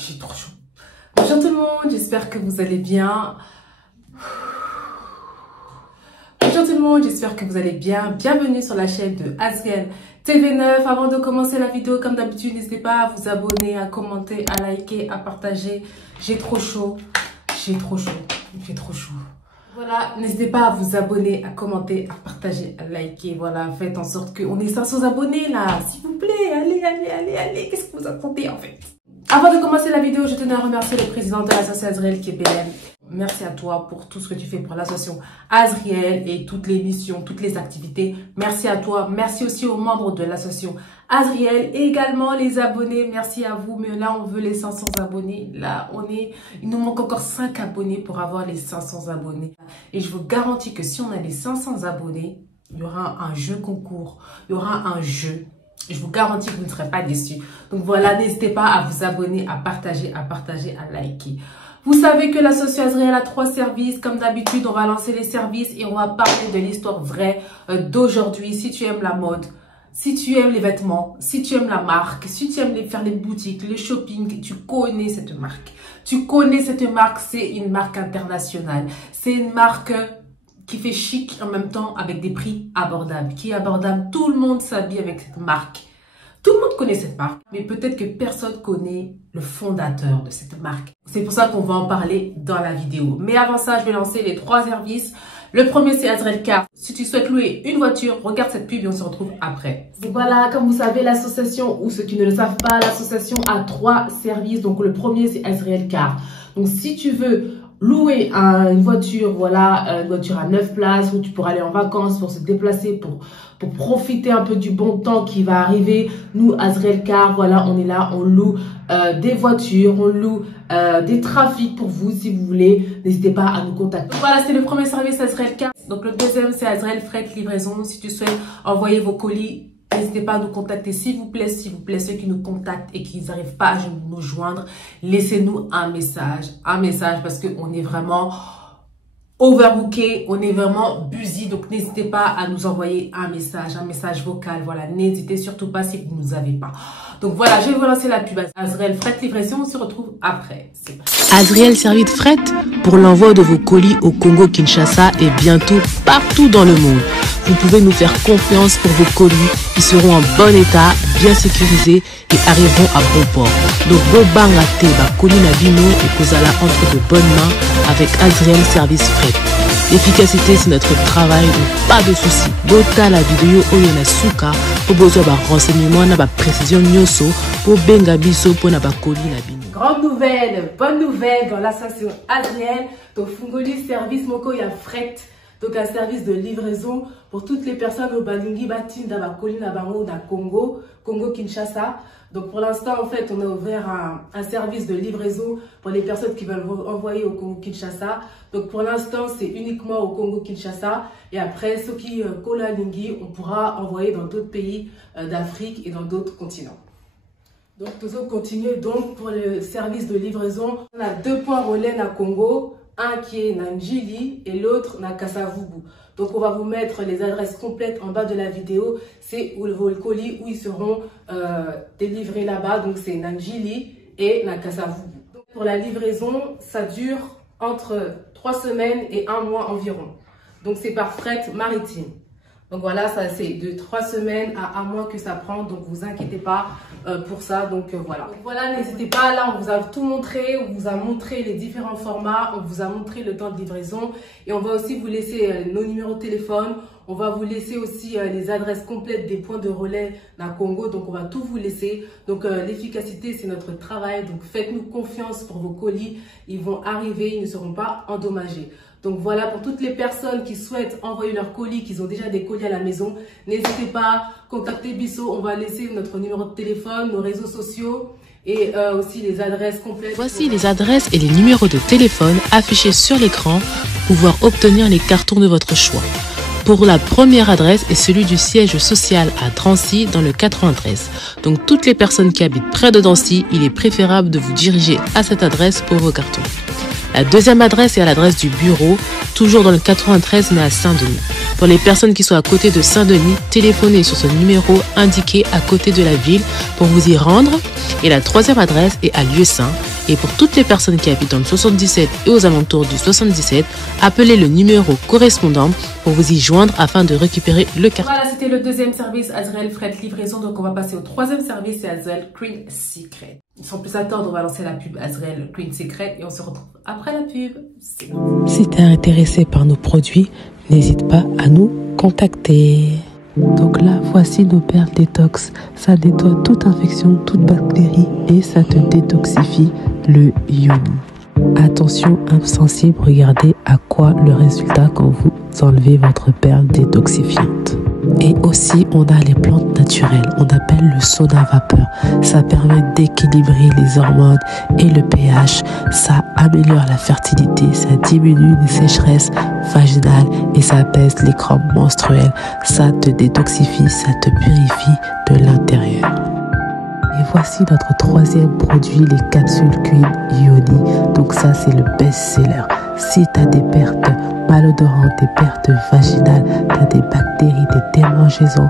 J'ai trop chaud. Bonjour tout le monde, j'espère que vous allez bien. Bonjour tout le monde, j'espère que vous allez bien. Bienvenue sur la chaîne de Azriel TV9. Avant de commencer la vidéo, comme d'habitude, n'hésitez pas à vous abonner, à commenter, à liker, à partager. J'ai trop chaud. J'ai trop chaud. Il fait trop chaud. Voilà, n'hésitez pas à vous abonner, à commenter, à partager, à liker. Voilà, faites en sorte qu'on ait 500 abonnés là. S'il vous plaît, allez. Qu'est-ce que vous attendez en fait? Avant de commencer la vidéo, je tenais à remercier le président de l'association Azriel qui est BM. Merci à toi pour tout ce que tu fais pour l'association Azriel et toutes les missions, toutes les activités. Merci à toi. Merci aussi aux membres de l'association Azriel et également les abonnés. Merci à vous. Mais là, on veut les 500 abonnés. Là, il nous manque encore 5 abonnés pour avoir les 500 abonnés. Et je vous garantis que si on a les 500 abonnés, il y aura un jeu concours. Il y aura un jeu. Je vous garantis que vous ne serez pas déçus. Donc voilà, n'hésitez pas à vous abonner, à partager, à liker. Vous savez que l'association Azriel a 3 services. Comme d'habitude, on va lancer les services et on va parler de l'histoire vraie d'aujourd'hui. Si tu aimes la mode, si tu aimes les vêtements, si tu aimes la marque, si tu aimes faire les boutiques, le shopping, tu connais cette marque. Tu connais cette marque, c'est une marque internationale. C'est une marque qui fait chic en même temps avec des prix abordables. Qui est abordable, tout le monde s'habille avec cette marque. Tout le monde connaît cette marque, mais peut-être que personne connaît le fondateur de cette marque. C'est pour ça qu'on va en parler dans la vidéo. Mais avant ça, je vais lancer les 3 services. Le premier, c'est Azriel Car. Si tu souhaites louer une voiture, regarde cette pub et on se retrouve après. Et voilà, comme vous savez, l'association, ou ceux qui ne le savent pas, l'association a 3 services. Donc le premier, c'est Azriel Car. Donc si tu veux louer une voiture, voilà, une voiture à 9 places où tu pourras aller en vacances pour se déplacer, pour profiter un peu du bon temps qui va arriver. Nous, Azriel Car, voilà, on est là, on loue des voitures, on loue des trafics pour vous si vous voulez. N'hésitez pas à nous contacter. Donc voilà, c'est le premier service Azriel Car. Donc le deuxième, c'est Azriel Fret Livraison. Si tu souhaites envoyer vos colis, n'hésitez pas à nous contacter, s'il vous plaît, ceux qui nous contactent et qui n'arrivent pas à nous joindre, laissez-nous un message parce qu'on est vraiment overbooké, on est vraiment busy, donc n'hésitez pas à nous envoyer un message vocal, voilà, n'hésitez surtout pas si vous ne nous avez pas. Donc voilà, je vais vous lancer la pub. Azriel Fret Livraison, on se retrouve après. Azriel Service Fret pour l'envoi de vos colis au Congo-Kinshasa et bientôt partout dans le monde. Vous pouvez nous faire confiance pour vos colis. Ils seront en bon état, bien sécurisés et arriveront à bon port. Donc, Bobanga Teba, colis Nabino et Kozala entre de bonnes mains avec Azriel Service Fret. L'efficacité, c'est notre travail, donc pas de soucis. Bota la vidéo Oyona Suka, pour besoin de renseignements, na précision nyoso, pour benga biso, pour na colis Nabino. Grande nouvelle, bonne nouvelle dans l'association Azriel. Donc, Fungoli Service Moko ya Fret. Donc, un service de livraison pour toutes les personnes au Balingi Batin, Dabakoli, Nabango, na Congo-Kinshasa. Donc, pour l'instant, en fait, on a ouvert un service de livraison pour les personnes qui veulent envoyer au Congo-Kinshasa. Donc, pour l'instant, c'est uniquement au Congo-Kinshasa. Et après, ceux qui Kola-Lingi, on pourra envoyer dans d'autres pays d'Afrique et dans d'autres continents. Donc, nous allons continuer donc pour le service de livraison. On a 2 points relais à Congo. Un qui est Nanjili et l'autre Nakasavubu. Donc on va vous mettre les adresses complètes en bas de la vidéo. C'est vos colis où ils seront délivrés là-bas. Donc c'est Nanjili et Nakasavubu. Pour la livraison, ça dure entre 3 semaines et 1 mois environ. Donc c'est par fret maritime. Donc voilà, ça c'est de 3 semaines à 1 mois que ça prend. Donc vous inquiétez pas pour ça. Donc voilà. Donc voilà, n'hésitez pas. Là, on vous a tout montré. On vous a montré les différents formats. On vous a montré le temps de livraison. Et on va aussi vous laisser nos numéros de téléphone. On va vous laisser aussi les adresses complètes des points de relais dans Congo. Donc on va tout vous laisser. Donc l'efficacité, c'est notre travail. Donc faites-nous confiance pour vos colis. Ils vont arriver. Ils ne seront pas endommagés. Donc voilà, pour toutes les personnes qui souhaitent envoyer leurs colis, qui ont déjà des colis à la maison, n'hésitez pas, contactez Bisso, on va laisser notre numéro de téléphone, nos réseaux sociaux et aussi les adresses complètes. Voici les adresses et les numéros de téléphone affichés sur l'écran pour pouvoir obtenir les cartons de votre choix. Pour la première adresse est celui du siège social à Drancy dans le 93. Donc toutes les personnes qui habitent près de Drancy, il est préférable de vous diriger à cette adresse pour vos cartons. La deuxième adresse est à l'adresse du bureau, toujours dans le 93 mais à Saint-Denis. Pour les personnes qui sont à côté de Saint-Denis, téléphonez sur ce numéro indiqué à côté de la ville pour vous y rendre. Et la troisième adresse est à Lieu-Saint. Et pour toutes les personnes qui habitent dans le 77 et aux alentours du 77, appelez le numéro correspondant pour vous y joindre afin de récupérer le carton. Voilà, c'était le deuxième service Azriel Fret Livraison. Donc on va passer au troisième service, c'est Azriel Cream Secret. Sans plus attendre, on va lancer la pub Azriel Cream Secret et on se retrouve après la pub. Si tu es intéressé par nos produits, n'hésite pas à nous contacter. Donc là, voici nos perles détox. Ça nettoie toute infection, toute bactérie et ça te détoxifie le yoni. Attention, âme sensible, regardez à quoi le résultat quand vous enlevez votre perle détoxifiante. Et aussi, on a les plantes naturelles. On appelle le sauna vapeur. Ça permet d'équilibrer les hormones et le pH. Ça améliore la fertilité. Ça diminue les sécheresses vaginales et ça apaise les crampes menstruelles. Ça te détoxifie, ça te purifie de l'intérieur. Et voici notre troisième produit, les capsules Queen Yoni. Donc ça, c'est le best-seller. Si tu as des pertes malodorantes, des pertes vaginales, tu as des bactéries, des démangeaisons,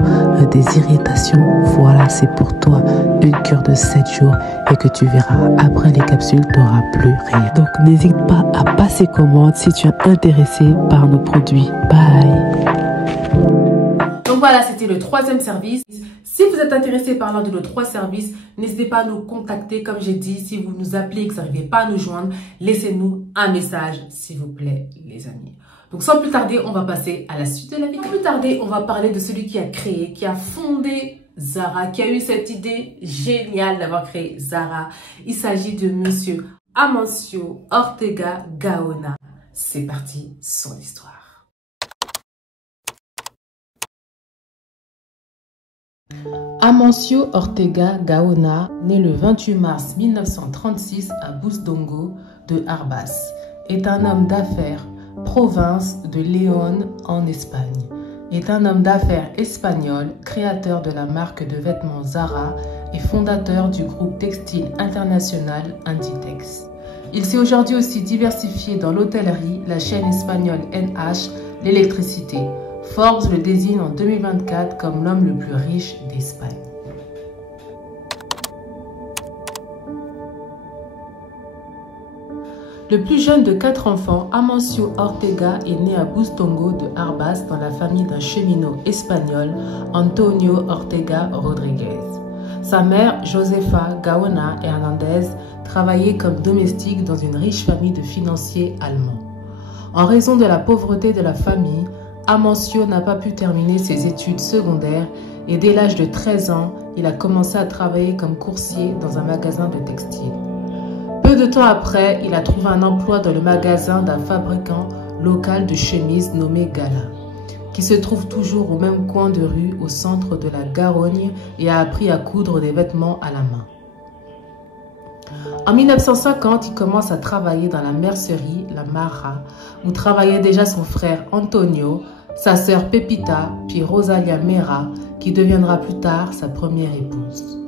des irritations, voilà, c'est pour toi une cure de 7 jours et que tu verras, après les capsules, tu n'auras plus rien. Donc n'hésite pas à passer commande si tu es intéressé par nos produits. Bye! Donc voilà, c'était le troisième service. Si vous êtes intéressé par l'un de nos trois services, n'hésitez pas à nous contacter. Comme j'ai dit, si vous nous appelez et que vous n'arrivez pas à nous joindre, laissez-nous un message, s'il vous plaît, les amis. Donc sans plus tarder, on va passer à la suite de la vidéo. Sans plus tarder, on va parler de celui qui a créé, qui a fondé Zara, qui a eu cette idée géniale d'avoir créé Zara. Il s'agit de monsieur Amancio Ortega Gaona. C'est parti, son histoire. Amancio Ortega Gaona, né le 28 mars 1936 à Busdongo de Arbas, est un homme d'affaires, province de Léon en Espagne. Est un homme d'affaires espagnol, créateur de la marque de vêtements Zara et fondateur du groupe textile international Inditex. Il s'est aujourd'hui aussi diversifié dans l'hôtellerie, la chaîne espagnole NH, l'électricité. Forbes le désigne en 2024 comme l'homme le plus riche d'Espagne. Le plus jeune de 4 enfants, Amancio Ortega est né à Busdongo de Arbas dans la famille d'un cheminot espagnol, Antonio Ortega Rodríguez. Sa mère, Josefa Gaona Hernández, travaillait comme domestique dans une riche famille de financiers allemands. En raison de la pauvreté de la famille, Amancio n'a pas pu terminer ses études secondaires et dès l'âge de 13 ans, il a commencé à travailler comme coursier dans un magasin de textile. Peu de temps après, il a trouvé un emploi dans le magasin d'un fabricant local de chemises nommé Gala, qui se trouve toujours au même coin de rue au centre de la Garogne et a appris à coudre des vêtements à la main. En 1950, il commence à travailler dans la mercerie, la Marra, où travaillait déjà son frère Antonio, sa sœur Pepita, puis Rosalia Mera, qui deviendra plus tard sa première épouse.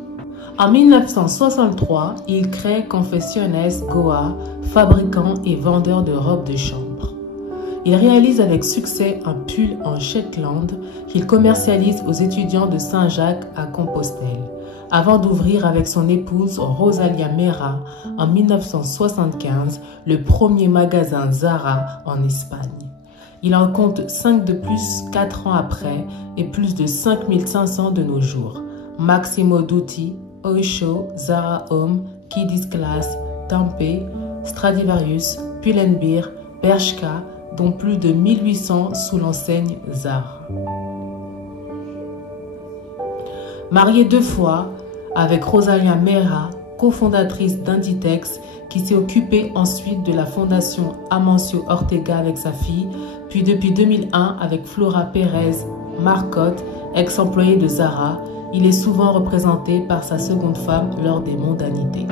En 1963, il crée Confecciones Goa, fabricant et vendeur de robes de chambre. Il réalise avec succès un pull en Shetland qu'il commercialise aux étudiants de Saint-Jacques à Compostelle, avant d'ouvrir avec son épouse Rosalia Mera en 1975 le premier magasin Zara en Espagne. Il en compte 5 de plus 4 ans après et plus de 5500 de nos jours. Massimo Dutti, Oysho, Zara Home, Kidis Class, Tempe, Stradivarius, Pull&Bear, Bershka, dont plus de 1800 sous l'enseigne Zara. Marié 2 fois avec Rosalia Mera, cofondatrice d'Inditex, qui s'est occupée ensuite de la fondation Amancio Ortega avec sa fille, puis depuis 2001 avec Flora Pérez Marcotte, ex-employée de Zara. Il est souvent représenté par sa seconde femme lors des mondanités.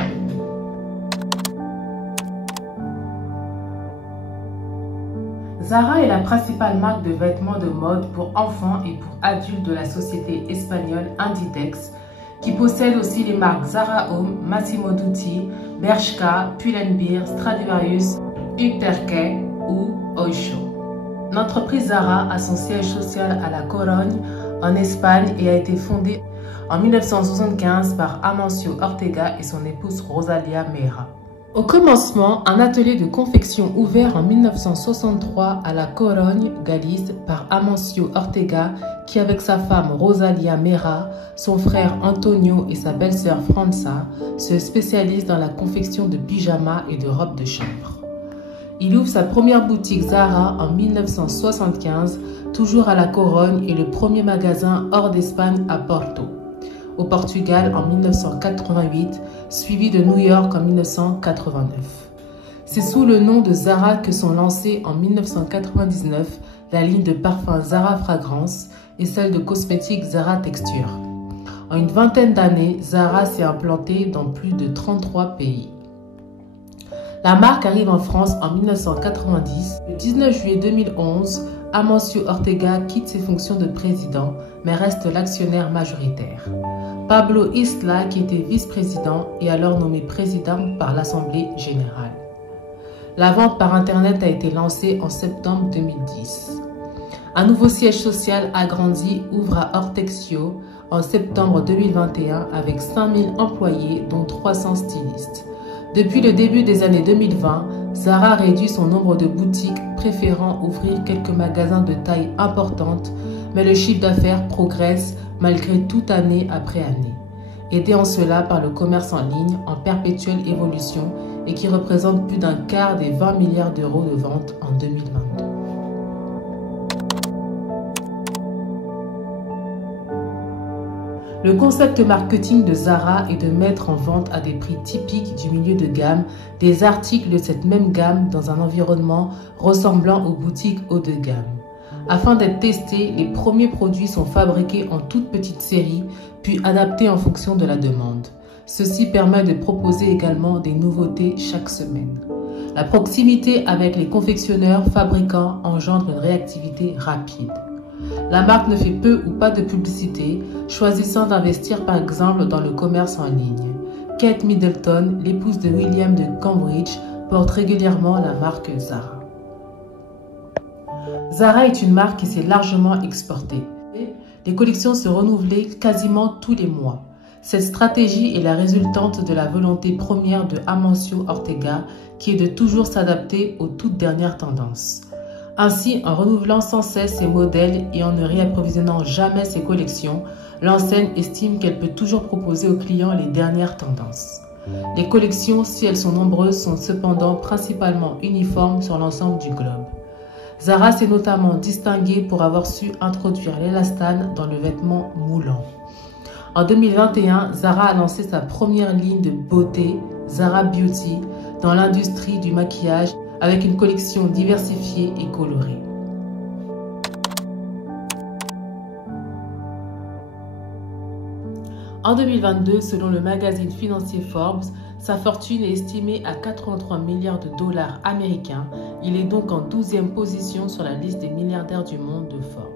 Zara est la principale marque de vêtements de mode pour enfants et pour adultes de la société espagnole Inditex, qui possède aussi les marques Zara Home, Massimo Dutti, Bershka, Pull&Bear, Stradivarius, Uterque ou Oysho. L'entreprise Zara a son siège social à La Corogne, en Espagne, et a été fondée en 1975 par Amancio Ortega et son épouse Rosalia Mera. Au commencement, un atelier de confection ouvert en 1963 à la Corogne, Galice, par Amancio Ortega, qui avec sa femme Rosalia Mera, son frère Antonio et sa belle-sœur Franza, se spécialise dans la confection de pyjamas et de robes de chambre. Il ouvre sa première boutique Zara en 1975, toujours à la Corogne, et le premier magasin hors d'Espagne à Porto, au Portugal en 1988, suivi de New York en 1989. C'est sous le nom de Zara que sont lancées en 1999 la ligne de parfums Zara Fragrance et celle de cosmétiques Zara Texture. En une vingtaine d'années, Zara s'est implantée dans plus de 33 pays. La marque arrive en France en 1990. Le 19 juillet 2011, Amancio Ortega quitte ses fonctions de président, mais reste l'actionnaire majoritaire. Pablo Isla, qui était vice-président, est alors nommé président par l'Assemblée générale. La vente par Internet a été lancée en septembre 2010. Un nouveau siège social agrandi ouvre à Ortexio en septembre 2021 avec 5000 employés, dont 300 stylistes. Depuis le début des années 2020, Zara réduit son nombre de boutiques, préférant ouvrir quelques magasins de taille importante, mais le chiffre d'affaires progresse malgré tout année après année, aidé en cela par le commerce en ligne en perpétuelle évolution et qui représente plus d'un quart des 20 milliards d'euros de vente en 2022. Le concept marketing de Zara est de mettre en vente à des prix typiques du milieu de gamme des articles de cette même gamme dans un environnement ressemblant aux boutiques haut de gamme. Afin d'être testés, les premiers produits sont fabriqués en toute petite série, puis adaptés en fonction de la demande. Ceci permet de proposer également des nouveautés chaque semaine. La proximité avec les confectionneurs fabricants engendre une réactivité rapide. La marque ne fait peu ou pas de publicité, choisissant d'investir par exemple dans le commerce en ligne. Kate Middleton, l'épouse de William de Cambridge, porte régulièrement la marque Zara. Zara est une marque qui s'est largement exportée. Les collections se renouvelaient quasiment tous les mois. Cette stratégie est la résultante de la volonté première de Amancio Ortega, qui est de toujours s'adapter aux toutes dernières tendances. Ainsi, en renouvelant sans cesse ses modèles et en ne réapprovisionnant jamais ses collections, l'enseigne estime qu'elle peut toujours proposer aux clients les dernières tendances. Les collections, si elles sont nombreuses, sont cependant principalement uniformes sur l'ensemble du globe. Zara s'est notamment distinguée pour avoir su introduire l'élastane dans le vêtement moulant. En 2021, Zara a lancé sa première ligne de beauté, Zara Beauty, dans l'industrie du maquillage avec une collection diversifiée et colorée. En 2022, selon le magazine financier Forbes, sa fortune est estimée à 83 milliards de dollars américains. Il est donc en 12e position sur la liste des milliardaires du monde de Forbes.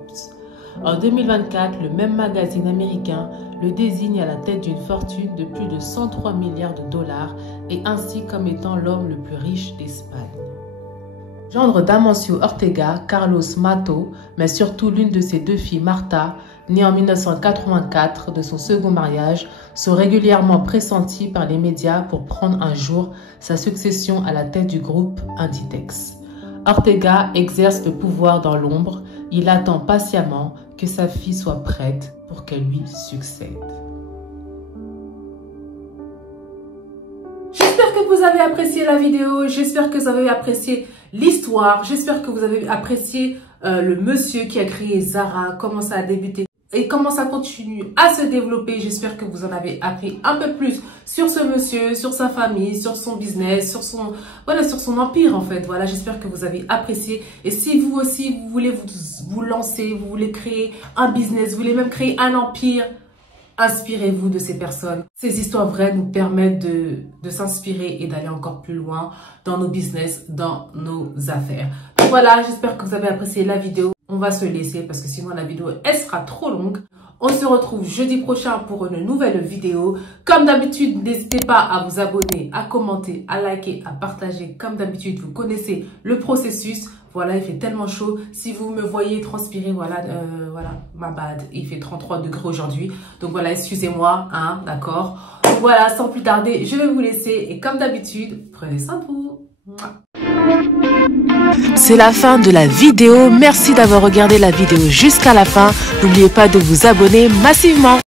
En 2024, le même magazine américain le désigne à la tête d'une fortune de plus de 103 milliards de dollars et ainsi comme étant l'homme le plus riche d'Espagne. Gendre d'Amancio Ortega, Carlos Mato, mais surtout l'une de ses deux filles, Marta, née en 1984 de son second mariage, sont régulièrement pressentis par les médias pour prendre un jour sa succession à la tête du groupe Inditex. Ortega exerce le pouvoir dans l'ombre. Il attend patiemment que sa fille soit prête pour qu'elle lui succède. J'espère que vous avez apprécié la vidéo, j'espère que vous avez apprécié l'histoire, j'espère que vous avez apprécié le monsieur qui a créé Zara, comment ça a débuté et comment ça continue à se développer. J'espère que vous en avez appris un peu plus sur ce monsieur, sur sa famille, sur son business, sur son empire en fait. Voilà, j'espère que vous avez apprécié. Et si vous aussi, vous voulez vous lancer, vous voulez créer un business, vous voulez même créer un empire, inspirez-vous de ces personnes. Ces histoires vraies nous permettent de s'inspirer et d'aller encore plus loin dans nos business, dans nos affaires. Donc voilà, j'espère que vous avez apprécié la vidéo. On va se laisser parce que sinon la vidéo, elle sera trop longue. On se retrouve jeudi prochain pour une nouvelle vidéo. Comme d'habitude, n'hésitez pas à vous abonner, à commenter, à liker, à partager. Comme d'habitude, vous connaissez le processus. Voilà, il fait tellement chaud. Si vous me voyez transpirer, voilà, ma bad. Il fait 33 degrés aujourd'hui. Donc voilà, excusez-moi, hein, d'accord. Voilà, sans plus tarder, je vais vous laisser. Et comme d'habitude, prenez soin de vous. C'est la fin de la vidéo. Merci d'avoir regardé la vidéo jusqu'à la fin. N'oubliez pas de vous abonner massivement.